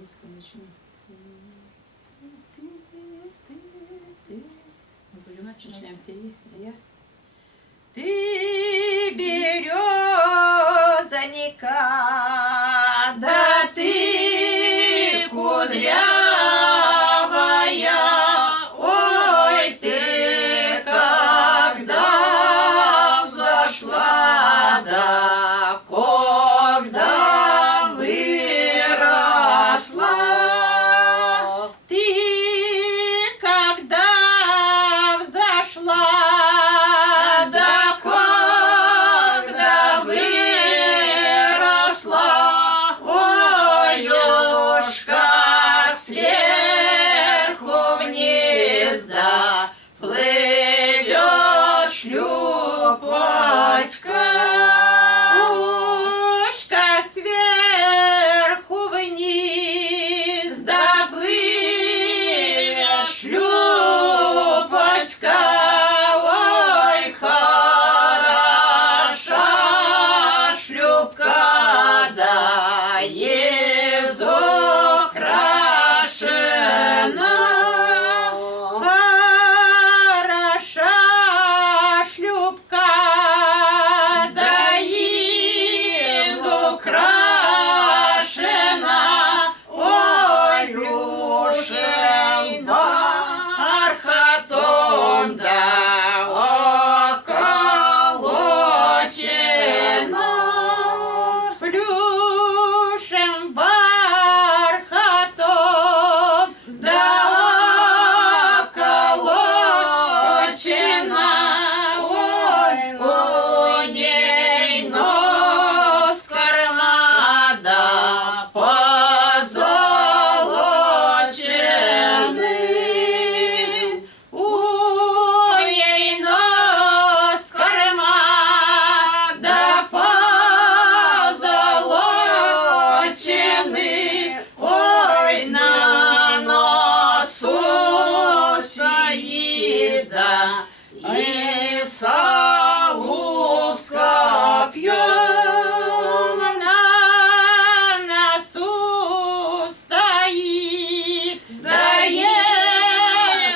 песенку начну. Ты. Мы будем начинаем. Ты, я. Ты, березонька, да ты кудрявая, ой, ты когда взошла, да когда выросла, ты когда взошла, да когда выросла, ой, юшка сверху вниз, да плывет шлюпочка. Ушка сверху вниз, да плывет шлюпочка. Ой, хороша шлюпка, да изукрашена. Хороша шлюпка, да изукрашена. Ой, юшем бархатом, да околочена. Плюшем бархатом, да околочена. Ой, у ней нос кармада позолоченный. У ней нос кармада позолоченный. Ой, на носу стоит, да и саул с копьем. На носу стоит, да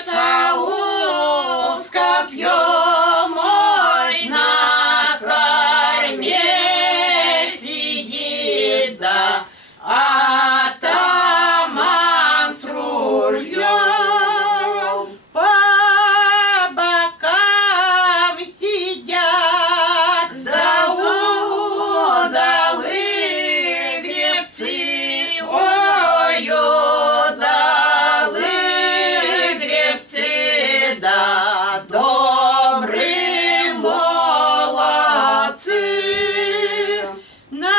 саул с копьем. Ой, на корме сидит, да атаман с ружьем. По бокам сидят, да удалые гребцы. Ой, удалые гребцы, да добрые молодцы. На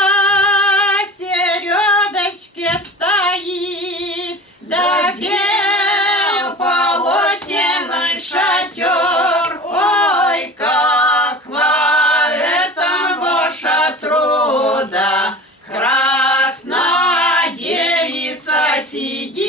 середочке стоит, да бел полотняный шатер. Ой, как по этому шатру, да красная девица сидит.